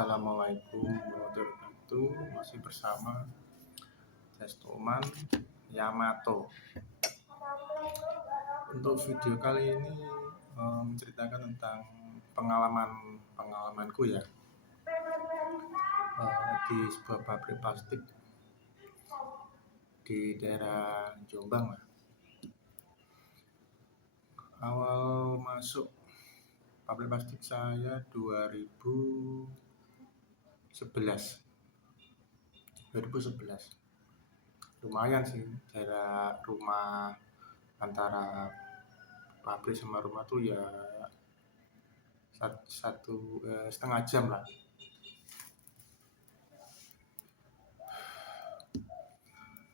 Assalamualaikum warahmatullahi wabarakatuh. Masih bersama Jastoman Yamato. Untuk video kali ini menceritakan tentang pengalamanku ya, di sebuah pabrik plastik di daerah Jombang lah. Awal masuk pabrik plastik saya 2011. Lumayan sih, jarak rumah antara pabrik sama rumah tuh ya setengah jam lah.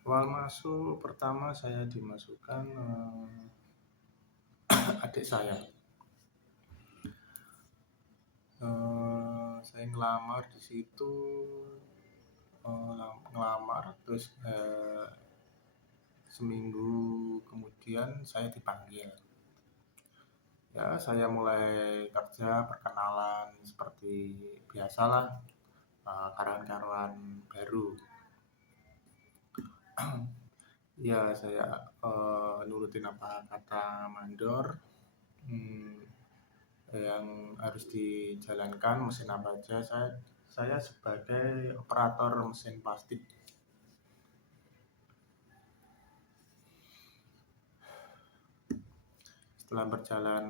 Awal masuk pertama saya dimasukkan adik saya. Saya ngelamar di situ, terus seminggu kemudian saya dipanggil. Ya, saya mulai kerja, perkenalan seperti biasalah, karyawan baru. Ya, saya nurutin apa kata mandor yang harus dijalankan, mesin apa aja. Saya sebagai operator mesin plastik. Setelah berjalan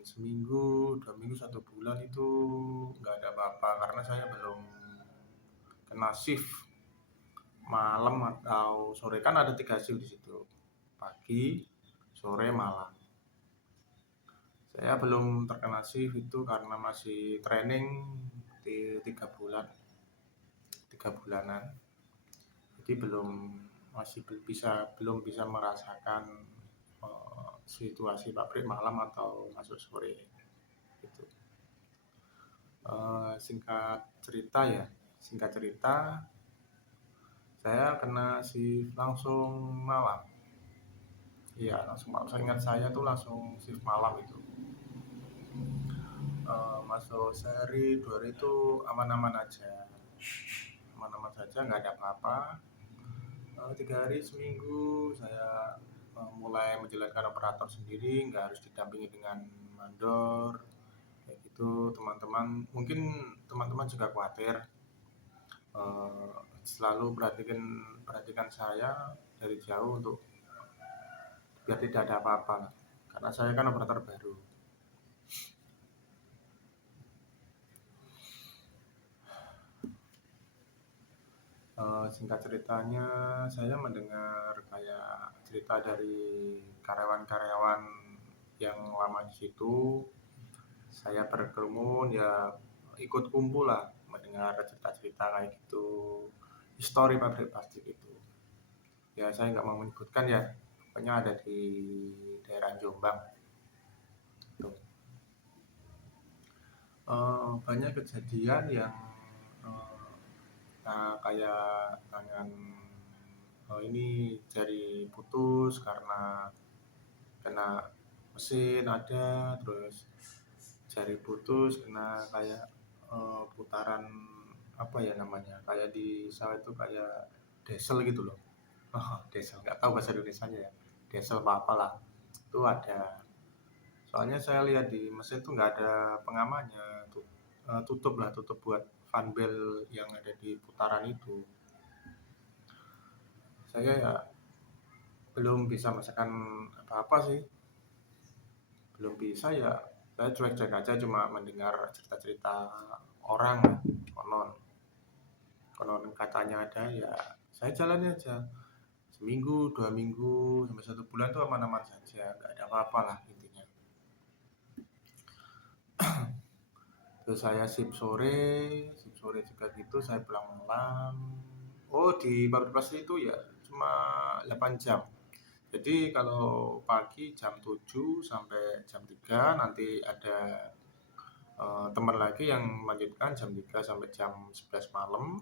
seminggu, 2 minggu, 1 bulan itu nggak ada apa-apa karena saya belum kena shift malam atau sore, kan ada 3 shift di situ, pagi, sore, malam. Saya belum terkena shift itu karena masih training di 3 bulanan, jadi belum bisa merasakan situasi pabrik malam atau masuk sore gitu. Singkat cerita saya kena shift langsung malam. Iya, langsung malam. Saya tuh langsung shift malam itu. Masuk sehari 2 hari itu aman-aman saja, nggak ada apa-apa. 3 hari seminggu saya mulai menjalankan operator sendiri, nggak harus didampingi dengan mandor kayak gitu. Mungkin teman-teman juga khawatir, selalu perhatikan saya dari jauh untuk biar tidak ada apa-apa, karena saya kan operator baru. Singkat ceritanya, saya mendengar kayak cerita dari karyawan-karyawan yang lama di situ. Saya berkerumun, ya ikut kumpul lah, mendengar cerita-cerita kayak gitu, histori pabrik plastik itu. Ya, saya nggak mau menyebutkan ya, pokoknya ada di daerah Jombang. Banyak kejadian yang kayak tangan ini jari putus karena kena mesin ada, terus jari putus kena kayak putaran apa ya namanya, kayak di sawah itu kayak diesel gitu loh. Diesel, nggak tahu bahasa Indonesianya ya, diesel apa lah itu ada. Soalnya saya lihat di mesin tuh nggak ada pengamannya, tutup buat fan belt yang ada di putaran itu. Saya ya belum bisa merasakan apa-apa sih, belum bisa ya. Saya cuek-cuek aja, cuma mendengar cerita-cerita orang, konon katanya ada, ya saya jalani aja. Seminggu, 2 minggu, sampai 1 bulan tuh aman-aman saja, nggak ada apa-apa lah intinya. Terus saya shift sore juga gitu, saya pulang malam. Di pabrik plastik itu ya cuma 8 jam. Jadi kalau pagi jam 7 sampai jam 3, nanti ada teman lagi yang melanjutkan jam 3 sampai jam 11 malam.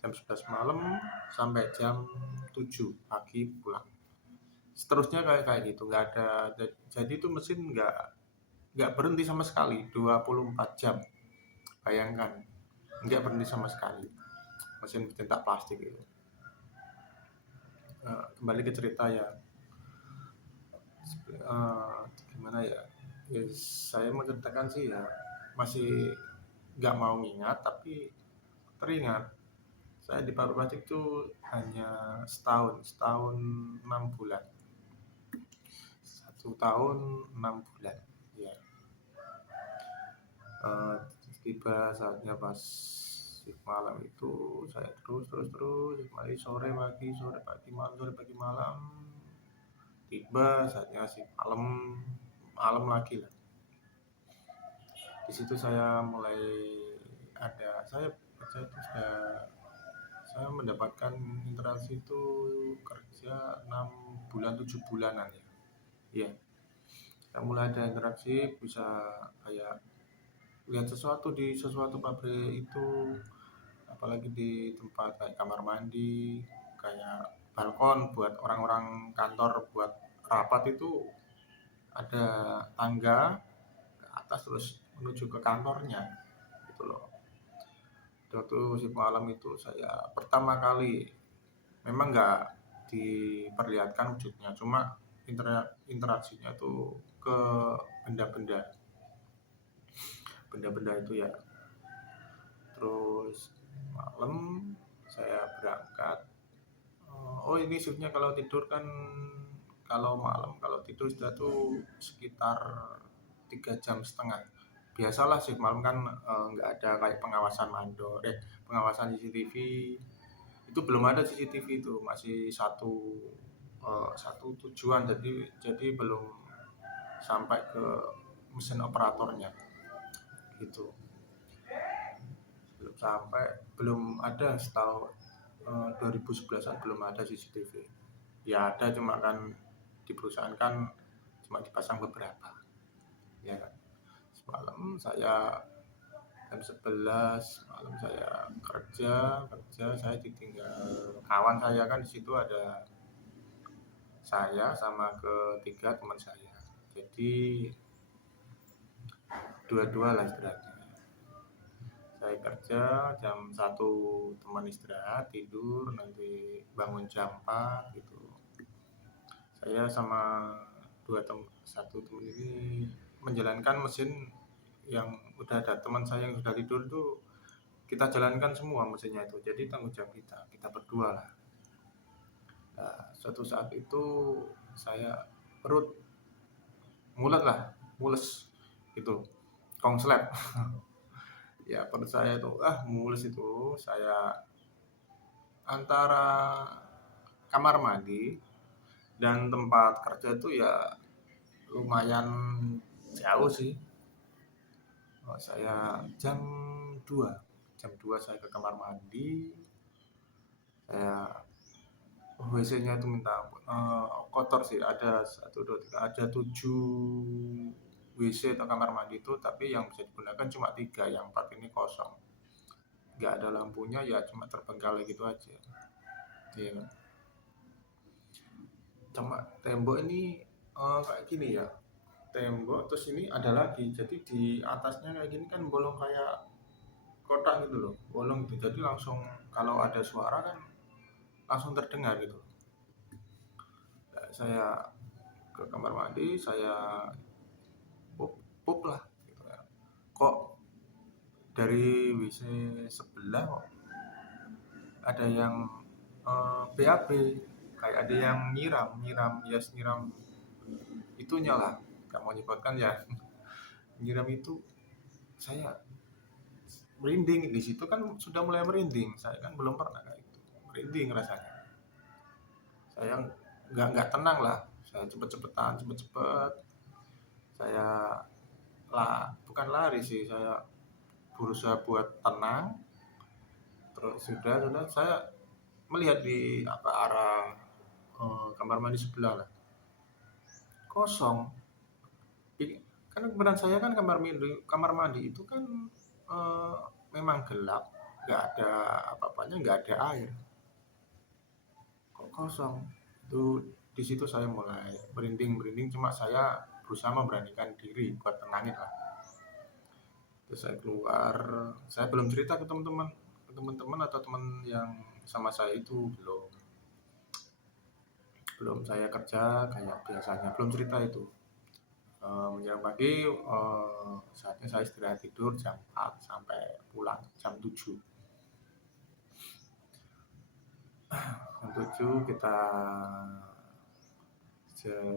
Jam 11 malam sampai jam 7 pagi pulang. Seterusnya kayak gitu, nggak ada. Jadi itu mesin nggak berhenti sama sekali 24 jam. Bayangkan, nggak berhenti sama sekali, mesin pencetak plastik itu. Kembali ke cerita ya, eh, gimana ya, ya saya mau ceritakan sih ya, masih nggak mau ngingat tapi teringat. Saya di pabrik plastik itu hanya setahun 6 bulan, 1 tahun 6 bulan ya. Eh, Tiba saatnya pas shift malam itu saya terus mari sore pagi malam, sore pagi malam. Tiba saatnya shift malam, malam lagi lah. Di situ saya mulai ada, saya kerja itu sudah, saya mendapatkan interaksi itu kerja 6 bulan 7 bulanan ya. Iya, saya mulai ada interaksi, bisa kayak lihat sesuatu di sesuatu pabrik itu, apalagi di tempat kayak kamar mandi, kayak balkon buat orang-orang kantor buat rapat itu, ada tangga ke atas terus menuju ke kantornya gitu loh. Waktu shift malam itu saya pertama kali, memang nggak diperlihatkan wujudnya, cuma interaksinya tuh ke benda-benda, benda-benda itu ya. Terus malam saya berangkat. Oh ini shiftnya kalau tidur kan, kalau malam kalau tidur sudah tuh sekitar 3 jam setengah. Biasalah shift malam kan nggak ada kayak pengawasan mandor, pengawasan CCTV. Itu belum ada CCTV, itu masih satu tujuan, jadi belum sampai ke mesin operatornya gitu. Belum sampai, belum ada setahu 2011-an belum ada CCTV. Ya ada, cuma kan di perusahaan kan cuma dipasang beberapa ya kan. Semalam saya jam 11 malam saya kerja, saya ditinggal kawan saya, kan di situ ada saya sama ketiga teman saya, jadi dua-dua lah istirahatnya. Saya kerja jam 1, teman istirahat tidur, nanti bangun jam 4 gitu. Saya sama satu teman ini menjalankan mesin yang udah ada, teman saya yang sudah tidur itu kita jalankan semua mesinnya itu, jadi tanggung jawab kita berdua lah. Nah, suatu saat itu saya perut mules gitu, konslet. Ya perut saya itu mules itu, saya antara kamar mandi dan tempat kerja itu ya lumayan jauh sih. Saya jam 2 saya ke kamar mandi. Saya WC-nya itu minta ampun, kotor sih, ada 1, 2, 3, ada 7 WC atau kamar mandi itu, tapi yang bisa digunakan cuma 3, yang 4 ini kosong, nggak ada lampunya, ya cuma terbengkalai gitu aja. Iya. Cuma tembok ini kayak gini ya, tembok terus ini ada lagi, jadi di atasnya kayak gini kan bolong kayak kotak gitu loh, bolong gitu, jadi langsung kalau ada suara kan langsung terdengar gitu. Nah, saya ke kamar mandi, saya pup lah gitu ya. Kok dari WC sebelah kok ada yang BAB, kayak ada yang nyiram itunya lah, nggak mau nyebutkan ya. Nyiram itu, saya merinding di situ kan, sudah mulai merinding, saya kan belum pernah kayak itu, merinding rasanya. Saya nggak tenang lah, saya cepet saya bukan lari sih, saya berusaha buat tenang. Terus sudah saya melihat di arah kamar mandi sebelah lah, kosong. Kan kebetulan saya kan kamar mandi itu kan eh, memang gelap, nggak ada apa-apanya, nggak ada air, kok kosong. Itu di situ saya mulai merinding, cuma saya berusaha memberanikan diri buat tenangin lah. Terus saya keluar, saya belum cerita ke teman-teman atau teman yang sama saya itu belum saya kerja kayak biasanya, belum cerita itu. Menjelang pagi, saatnya saya istirahat tidur jam 4 sampai pulang jam 7. Jam 7 kita,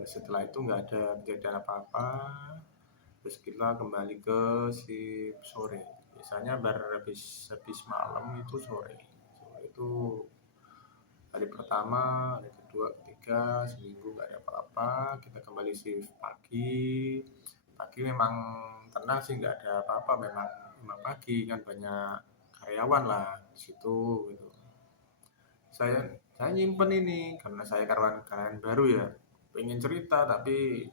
setelah itu nggak ada kejadian apa-apa, terus kita kembali ke shift sore. Biasanya habis habis malam itu sore. Sore itu hari pertama, hari kedua, ketiga, seminggu nggak ada apa-apa, kita kembali shift pagi. Pagi memang tenang sih, nggak ada apa-apa, memang pagi kan banyak karyawan lah di situ gitu. Saya nyimpen ini karena saya karyawan baru ya, pengen cerita tapi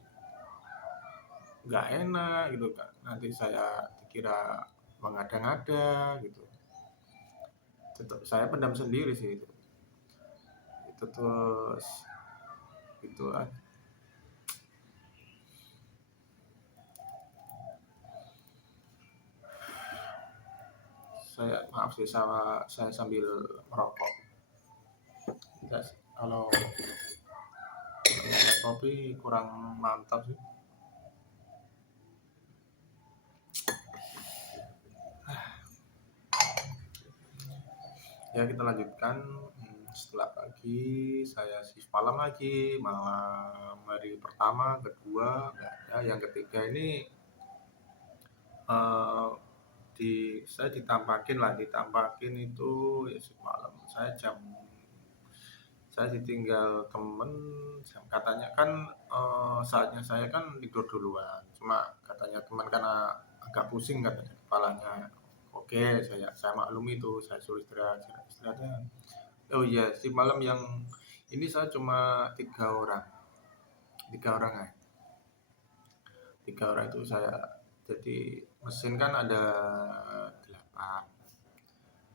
nggak enak gitu kan, nanti saya dikira mengada-ngada gitu. Tetap saya pendam sendiri sih itu terus itu. Saya maaf sih, sama saya sambil merokok. Kalau kopi kurang mantap sih. Ya kita lanjutkan. Setelah pagi saya shift malam lagi, malam hari pertama, kedua nggak ada, yang ketiga ini eh, saya ditampakin itu ya shift malam. Saya ditinggal temen, katanya kan saatnya saya kan tidur duluan, cuma katanya teman karena agak pusing katanya kepalanya. Oke, saya maklum itu, saya suruh istirahat. Oh iya, si malam yang ini saya cuma tiga orang ya. Tiga orang itu saya, jadi mesin kan ada 8,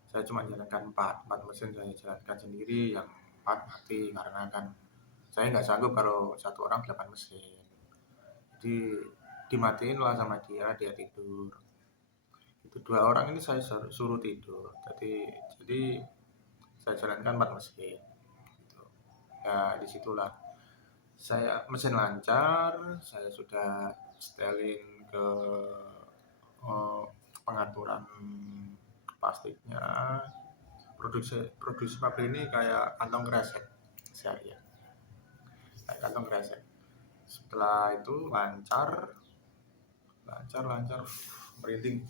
saya cuma jalankan empat mesin saya jalankan sendiri, yang 4 mati karena kan saya nggak sanggup kalau satu orang 8 mesin. Jadi dimatiin lah sama dia tidur. Itu 2 orang ini saya suruh tidur. Jadi saya jalankan 4 mesin. Gitu. Ya disitulah saya mesin lancar, saya sudah setelin ke eh, pengaturan plastiknya. Produksi pabrik ini kayak kantong kresek seharian, kayak kantong kresek. Setelah itu lancar merinding,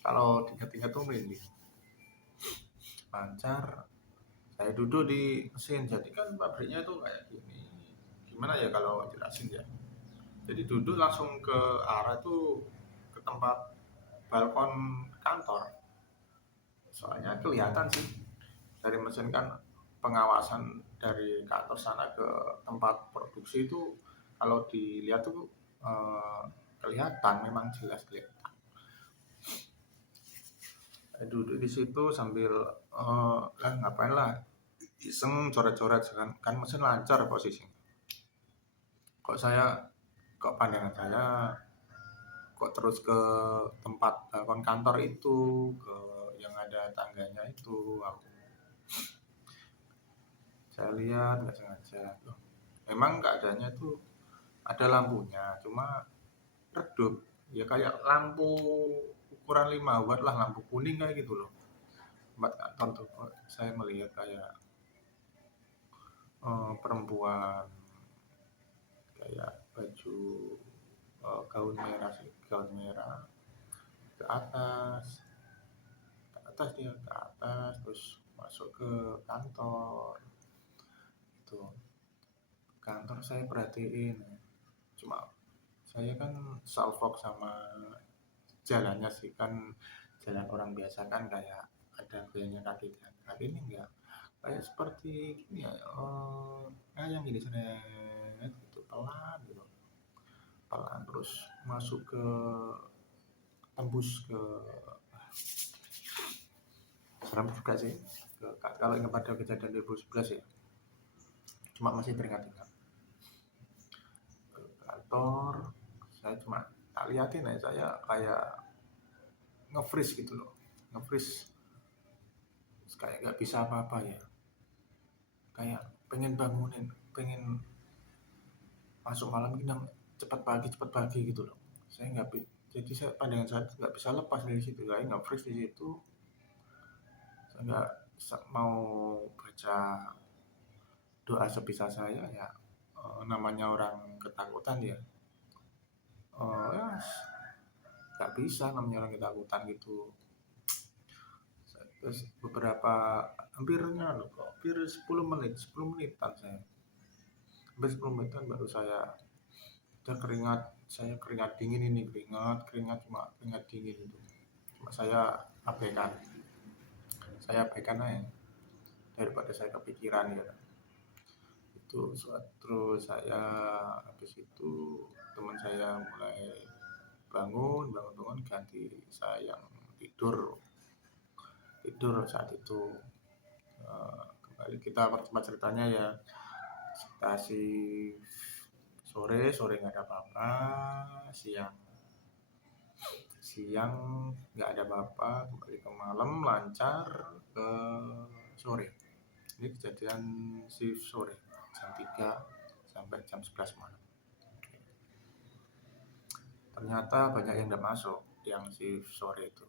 kalau tingkat-tingkat tuh merinding lancar. Saya duduk di mesin, jadi kan pabriknya itu kayak gini, gimana ya kalau jelasin ya. Jadi duduk langsung ke arah tuh, ke tempat balkon kantor, soalnya kelihatan sih dari mesin kan, pengawasan dari kantor sana ke tempat produksi itu kalau dilihat tuh kelihatan, memang jelas kelihatan. Duduk di situ sambil ngapain lah, iseng coret-coret kan mesin lancar posisinya. Kok pandangan saya kok terus ke tempat balkon kantor itu, ke yang ada tangganya itu. Saya lihat nggak sengaja, loh, memang keadaannya tuh ada lampunya, cuma redup, ya kayak lampu ukuran 5 watt lah, lampu kuning kayak gitu loh. Tempat kantor tuh saya melihat kayak perempuan, kayak baju gaun merah ke atas, dia ke atas terus masuk ke kantor. Itu kantor saya perhatiin, cuma saya kan salfok sama jalannya sih, kan jalan orang biasa kan kayak ada goyangnya kaki, kaki ini enggak kayak seperti gini ya, yang gini seret gitu, pelan gitu, pelan terus masuk ke, tembus ke, serem juga sih kalau ingat pada kejadian 2011 ya, cuma masih teringat-ingat. Ke kantor saya cuma tak liatin ya, saya kayak nge-freeze gitu loh, nge-freeze, kayak nggak bisa apa-apa ya, kayak pengen bangunin, pengen masuk malam ini cepat pagi gitu loh. Saya nggak jadi saya pandangan saya nggak bisa lepas dari situ, saya nggak freeze di situ. Saya nggak mau baca doa sebisa saya ya, namanya orang ketakutan ya, ya nggak bisa namanya orang ketakutan gitu. Terus beberapa hampir 10 menitan saya, hampir 10 menitan baru saya keringat, saya keringat dingin ini, keringat cuma keringat dingin itu, cuma saya abaikan, aja daripada saya kepikiran ya. Itu terus saya habis itu teman saya mulai bangun ganti saya yang tidur saat itu. Kembali kita percepat ceritanya ya, kasih sore nggak ada apa-apa, siang nggak ada apa-apa, kembali ke malam lancar ke sore. Ini kejadian shift sore jam 3 sampai jam 11 malam. Ternyata banyak yang nggak masuk yang shift sore itu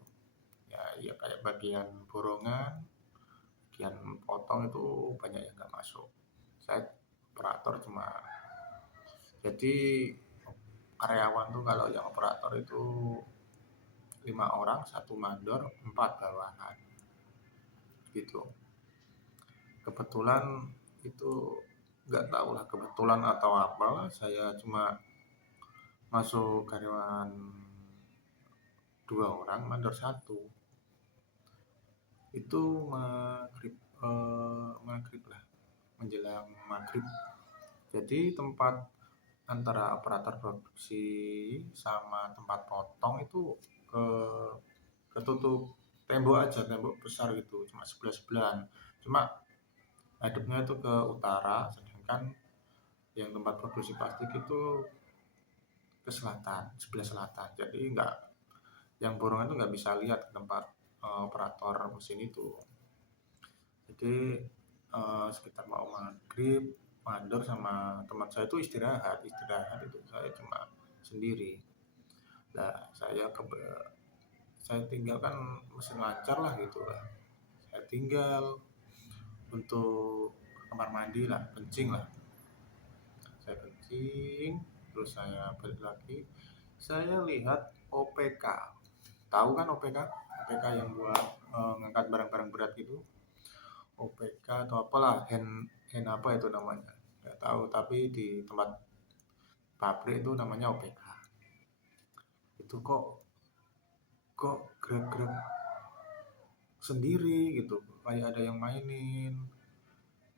ya kayak bagian borongan, bagian potong itu banyak yang nggak masuk. Saya operator cuma, jadi karyawan tuh kalau yang operator itu 5 orang, 1 mandor, 4 bawahan gitu. Kebetulan itu nggak tahu lah kebetulan atau apa, saya cuma masuk karyawan 2 orang, mandor 1. Itu maghrib lah, menjelang maghrib. Jadi tempat antara operator produksi sama tempat potong itu ketutup tembok aja, tembok besar gitu, cuma sebelah-sebelahan. Cuma hadapnya itu ke utara, sedangkan yang tempat produksi plastik itu ke selatan, sebelah selatan. Jadi enggak, yang borongan itu nggak bisa lihat ke tempat operator mesin itu. Jadi sekitar mau maghrib, mandor sama teman saya itu istirahat itu saya cuma sendiri. Nah saya tinggalkan mesin lancar lah gitu lah, saya tinggal untuk kamar mandi lah, kencing lah, saya kencing terus saya balik lagi, saya lihat OPK. Tahu kan OPK yang buat ngangkat barang-barang berat gitu, OPK atau apalah, hand apa itu namanya nggak tahu, tapi di tempat pabrik itu namanya OPK. Itu kok gerak-gerak sendiri gitu, kayak ada yang mainin,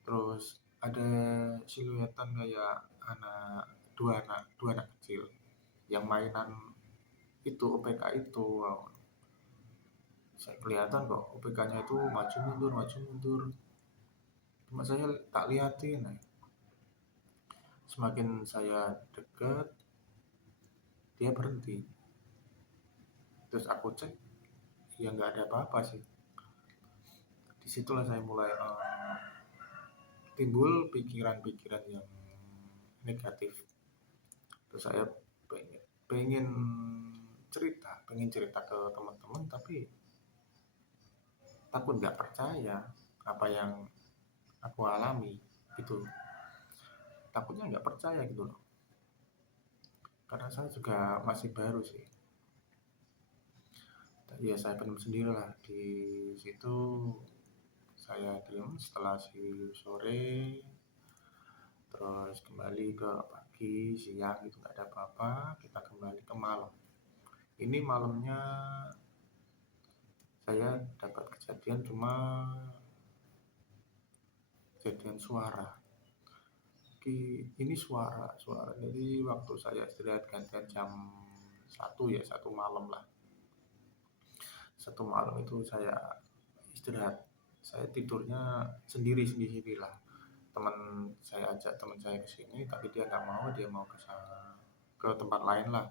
terus ada siluetan kayak dua anak kecil yang mainan itu OPK itu. Wow. Saya kelihatan kok OPK-nya itu maju mundur, cuma saya tak liatin. Semakin saya dekat dia berhenti, terus aku cek ya nggak ada apa-apa sih. Disitulah saya mulai timbul pikiran-pikiran yang negatif. Terus saya pengen cerita ke teman-teman, tapi takut nggak percaya apa yang aku alami gitu, takutnya nggak percaya gitu loh, karena saya juga masih baru sih. Ya saya pendam sendiri lah di situ, saya diam setelah sore, terus kembali ke pagi siang itu nggak ada apa-apa, kita kembali ke malam. Ini malamnya saya dapat kejadian, cuma kejadian suara. Ini suara jadi waktu saya istirahat gantian jam 1 ya, 1 malam lah, 1 malam itu saya istirahat, saya tidurnya sendiri lah. Saya ajak teman saya ke sini, tapi dia nggak mau, dia mau ke tempat lain lah.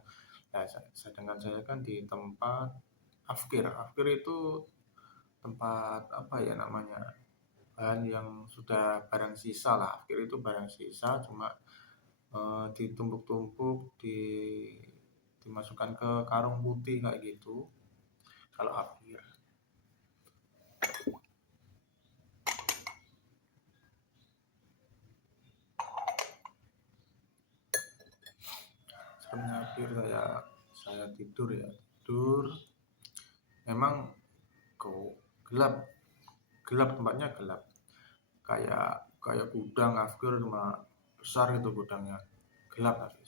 Nah, sedangkan saya kan di tempat Afkir itu tempat apa ya namanya, bahan yang sudah barang sisa lah. Afkir itu barang sisa cuma ditumpuk-tumpuk dimasukkan ke karung putih kayak gitu. Kalau afkir sebenarnya afkir saya tidur ya, tidur memang kok gelap, gelap tempatnya gelap, kayak kayak gudang afkir cuma besar itu gudangnya, gelap. Tapi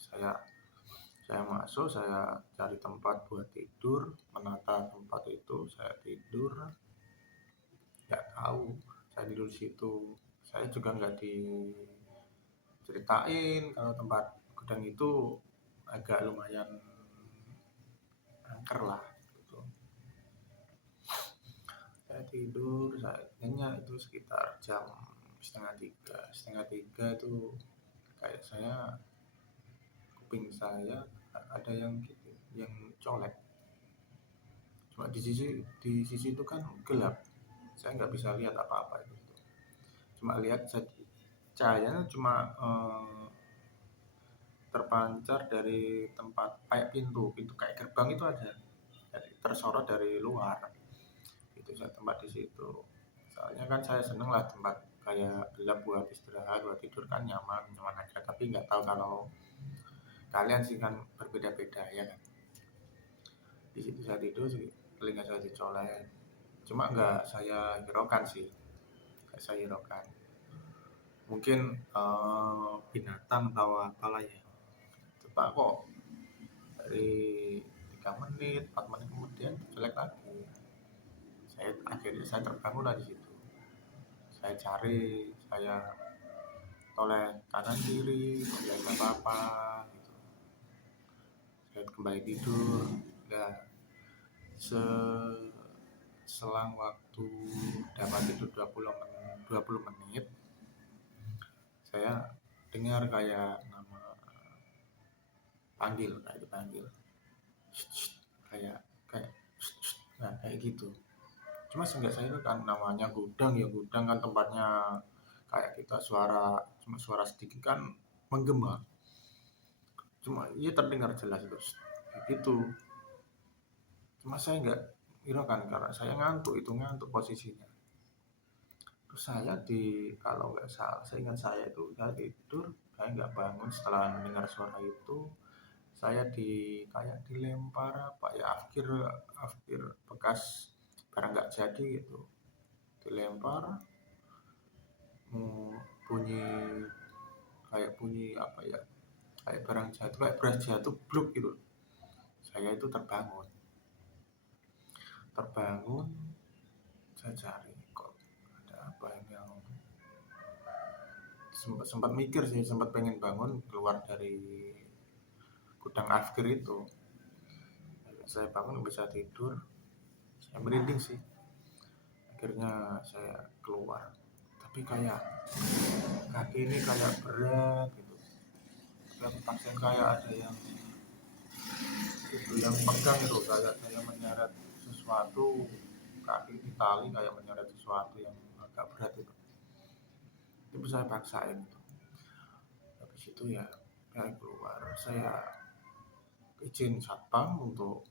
saya masuk, saya cari tempat buat tidur, menata tempat itu, saya tidur. Nggak tahu saya tidur di situ. Saya juga nggak diceritain kalau tempat gudang itu agak lumayan angker lah gitu. Saya tidur, saya nyenyak itu sekitar jam setengah tiga itu kayak saya, kuping saya ada yang gitu, yang colek. Cuma di sisi itu kan gelap, saya nggak bisa lihat apa-apa itu. Cuma lihat cahayanya cuma terpancar dari tempat kayak pintu kayak gerbang itu aja, jadi tersorot dari luar. Itu saya tempat di situ. Soalnya kan saya seneng lah tempat kayak gelap buat istirahat, buat tidur kan nyaman nyaman aja. Tapi nggak tahu kalau kalian sih kan berbeda-beda ya kan. Di situ saya tidur, telinga saya dicolek. Cuma nggak saya hiraukan sih, nggak saya hiraukan. Mungkin binatang atau apalah ya. Coba kok dari 3 menit 4 menit kemudian jelek lagi. Akhirnya saya terbangun lah di situ. Saya cari, saya toleh kanan kiri, nggak ada apa-apa gitu. Saya kembali tidur. Ya, selang waktu dapat tidur 20 menit, saya dengar kayak nama kayak dipanggil, kayak kayak nah kayak gitu. Cuma seenggak saya itu kan namanya gudang ya, gudang kan tempatnya kayak kita cuma suara sedikit kan menggema. Cuma iya terdengar jelas itu gitu. Cuma saya nggak hiraukan karena saya ngantuk, itu ngantuk posisinya. Terus saya kalau nggak salah, saya ingat saya itu saya tidur, saya nggak bangun setelah mendengar suara itu. Saya kayak dilempar apa ya, afkir afkir bekas barang nggak jadi gitu, dilempar. Bunyi bunyi apa ya, kayak barang jatuh, kayak beras jatuh bluk gitu. Saya itu terbangun, saya cari kok ada apa yang sempat mikir sih, sempat pengen bangun keluar dari gudang afkir itu. Saya bangun bisa tidur, saya merinding sih. Akhirnya saya keluar, tapi kayak kaki ini kayak berat gitu, kayak pasien kayak ada yang itu yang pegang itu, kayak saya menyeret sesuatu, kaki di tali kayak menyeret sesuatu yang agak berat itu saya paksain itu. Habis itu ya saya keluar, saya izin satpam untuk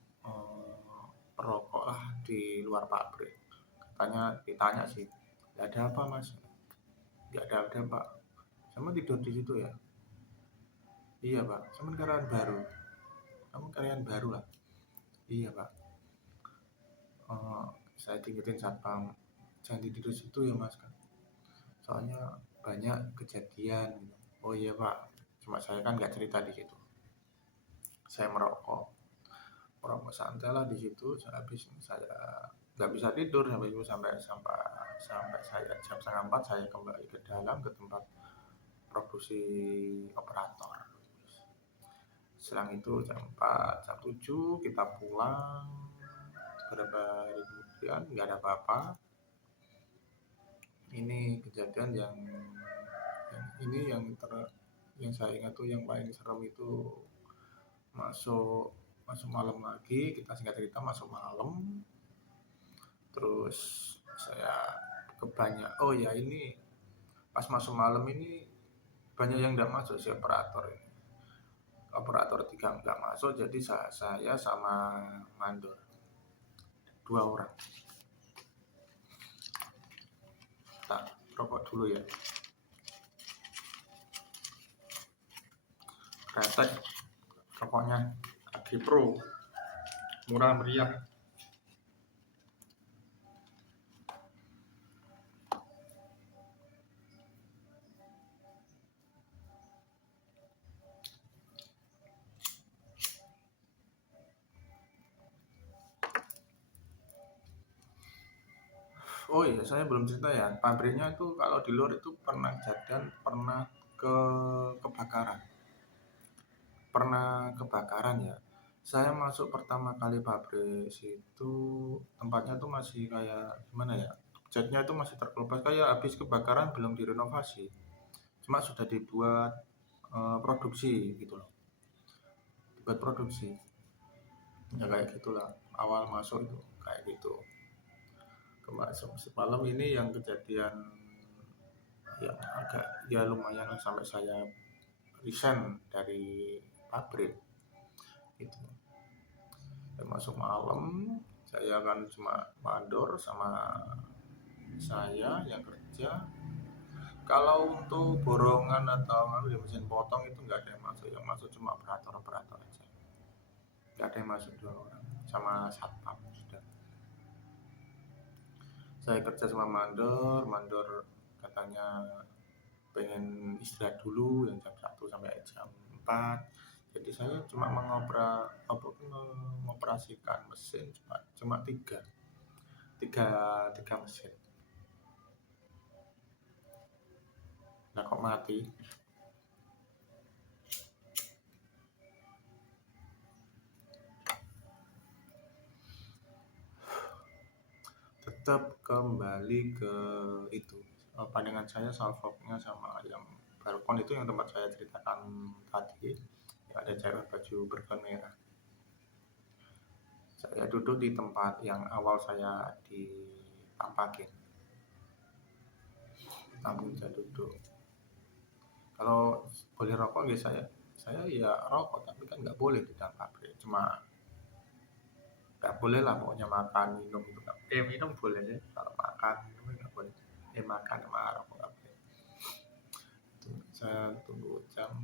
perokok lah di luar pabrik. Ditanya sih, nggak ada apa mas? Nggak ada pak, sama tidur di situ ya. Iya pak, sama karyawan baru. Kamu karyawan baru lah. Iya pak. Saya diingetin satpam, jangan tidur di situ ya mas kan, soalnya banyak kejadian. Oh iya pak, cuma saya kan nggak cerita di situ. Saya merokok santai lah di situ. Habis saya nggak bisa tidur sampai itu, sampai saya jam 3:30 saya kembali ke dalam ke tempat produksi operator. Selang itu jam 4 jam 7 kita pulang. Beberapa hari kemudian nggak ada apa-apa. Ini kejadian yang ini yang saya ingat tuh, yang paling serem itu masuk masuk malam lagi, kita singkat cerita masuk malam, terus saya oh ya ini pas masuk malam ini banyak yang nggak masuk si operator ini. Operator 3 nggak masuk, jadi saya sama mandor 2 orang. Tak rokok dulu ya. Kretek rokoknya Agri Pro, murah meriah. Oh iya, saya belum cerita ya. Pabriknya itu kalau di luar itu pernah kejadian, kebakaran. Pernah kebakaran ya. Saya masuk pertama kali pabrik situ, tempatnya tuh masih kayak gimana ya? Catnya itu masih terkelupas, kayak habis kebakaran belum direnovasi. Cuma sudah dibuat produksi gitu loh. Dibuat produksi. Ya kayak gitulah. Awal masuk itu kayak gitu. Masuk semalam ini yang kejadian yang agak ya lumayan sampai saya resign dari pabrik itu. Masuk malam, saya kan cuma mandor sama saya yang kerja. Kalau untuk borongan atau mesin potong itu nggak ada yang masuk. Yang masuk cuma operator aja. Nggak ada yang masuk 2 orang sama satpam sudah. Saya kerja sama mandor katanya pengen istirahat dulu yang jam 1 sampai jam 4. Jadi saya cuma mengoperasikan mesin cuma tiga mesin. Nah kok mati? Tetap kembali ke itu. Pandangan saya salvoknya sama yang balkon itu yang tempat saya ceritakan tadi, yang ada cewek baju bergaun merah. Saya duduk di tempat yang awal saya ditampakin. Tampung saya duduk. Kalau boleh rokok ya saya ya rokok, tapi kan nggak boleh di dalam pabrik. Cuma nggak boleh lah pokoknya makan minum itu nggak. Minum boleh ya, kalau makan minum nggak boleh. Makan sama rokok nggak boleh. Saya tunggu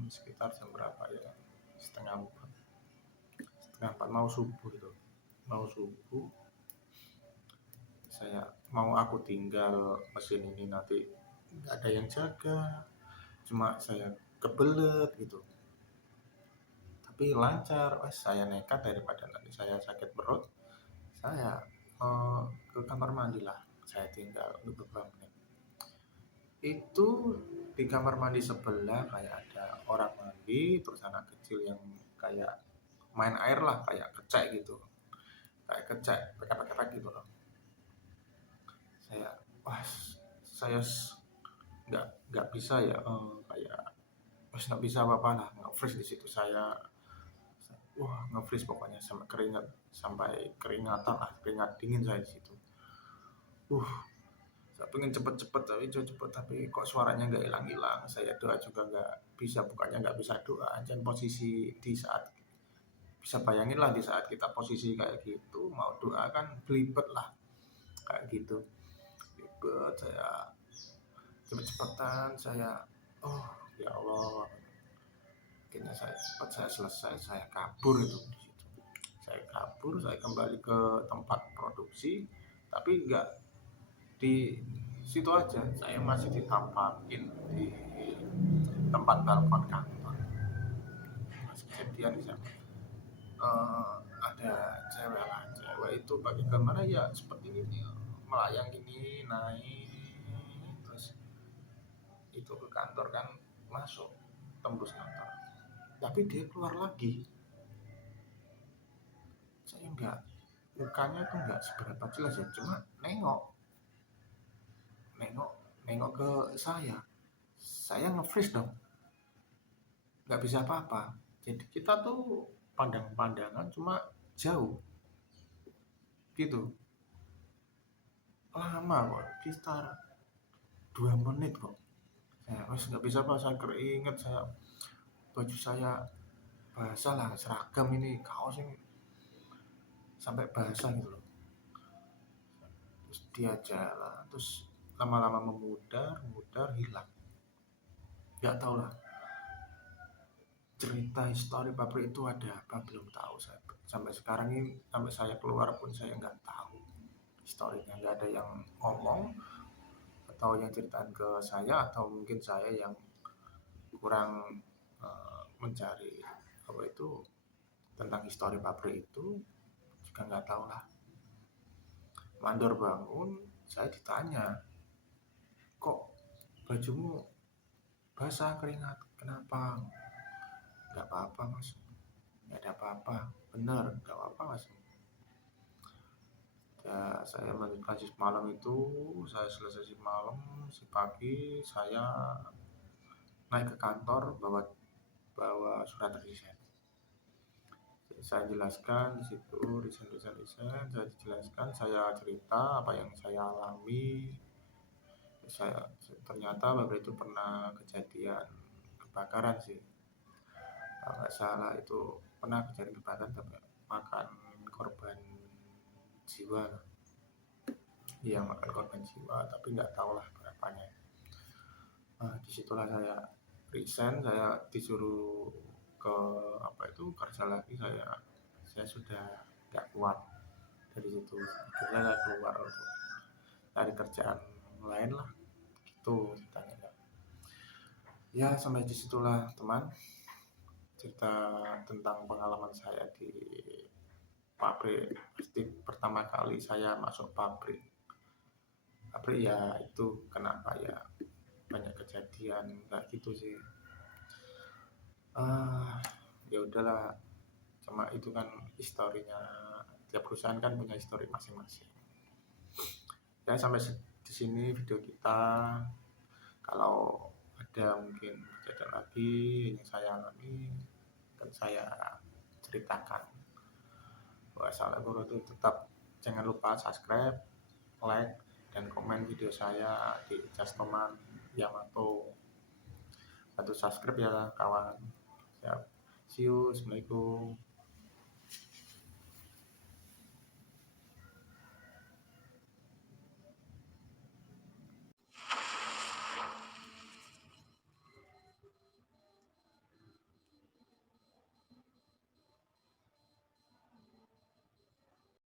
sekitar jam berapa ya, setengah 4 mau subuh itu. Mau subuh saya aku tinggal mesin ini nanti nggak ada yang jaga, cuma saya kebelet gitu, tapi lancar. Saya nekat daripada nanti saya sakit perut, saya ke kamar mandi lah. Saya tinggal untuk beberapa menit. Itu di kamar mandi sebelah kayak ada orang mandi, terus anak kecil yang kayak main air lah, kayak kecek gitu, kayak kecek pekak-pekak gitu loh. Saya nggak bisa ya, kayak nggak bisa apa-apa lah, nge-freeze di situ. Saya nge-freeze pokoknya sampai keringatan lah, keringat dingin saya di situ. Saya pengen cepet tapi kok suaranya nggak hilang. Saya doa juga nggak bisa, bukannya nggak bisa doa, dan posisi di saat, bisa bayangin lah di saat kita posisi kayak gitu mau doa kan belibet lah kayak gitu. Belibet, saya cepet-cepetan, saya ya Allah, akhirnya saya selesai, saya kabur itu di situ. Saya kabur, saya kembali ke tempat produksi, tapi nggak di situ aja, saya masih ditampakin di tempat balkon kantor. Masih kejadian di sana. Ada cewek itu pakai gambar ya seperti ini, melayang gini, naik terus itu ke kantor kan, masuk tembus kantor, tapi dia keluar lagi. Saya mukanya tuh nggak seberapa jelas ya, cuma nengok ke saya nge-freeze dong, nggak bisa apa-apa. Jadi kita tuh pandang-pandangan cuma jauh gitu, lama kok, sekitar 2 menit kok. Saya wes nggak bisa pak, saya keringet, saya baju saya basah lah, seragam ini kaos ini sampai basah gitu loh. Terus dia jalan, terus lama-lama memudar hilang, nggak tahu lah cerita histori pabrik itu ada apa, belum tahu saya sampai sekarang ini. Sampai saya keluar pun saya nggak tahu historinya, nggak ada yang ngomong atau yang ceritain ke saya, atau mungkin saya yang kurang mencari apa itu tentang histori pabrik itu, juga nggak tahu lah. Mandor bangun, saya ditanya, kok bajumu basah keringat, kenapa? Nggak apa-apa mas, nggak ada apa-apa, bener nggak apa-apa mas. Ya saya melanjutkan shift malam itu, saya selesai shift malam, si pagi saya naik ke kantor bawa bawa surat resign. Saya jelaskan di situ, resign, saya jelaskan, saya cerita apa yang saya alami. Saya ternyata pabrik itu pernah kejadian kebakaran sih, kalau nggak salah itu pernah kejadian kebakaran tapi makan korban jiwa, yang makan korban jiwa, tapi nggak tahu lah berapanya. Disitulah saya resign, saya disuruh ke apa itu kerja lagi. Saya sudah nggak kuat dari situ, akhirnya saya keluar untuk cari kerjaan lain lah, itu ceritanya. Ya sampai disitulah teman, cerita tentang pengalaman saya di pabrik. Pasti pertama kali saya masuk pabrik ya itu kenapa ya banyak kejadian kayak gitu sih. Ya udahlah, cuma itu kan historinya, tiap perusahaan kan punya histori masing-masing. Ya sampai di sini video kita. Kalau ada mungkin kejadian lagi yang saya alami dan saya ceritakan. Wassalamualaikum, itu tetap jangan lupa subscribe, like, dan komen video saya di Jastoman Yamato. Bantu subscribe ya kawan. Siap. See you. Assalamualaikum.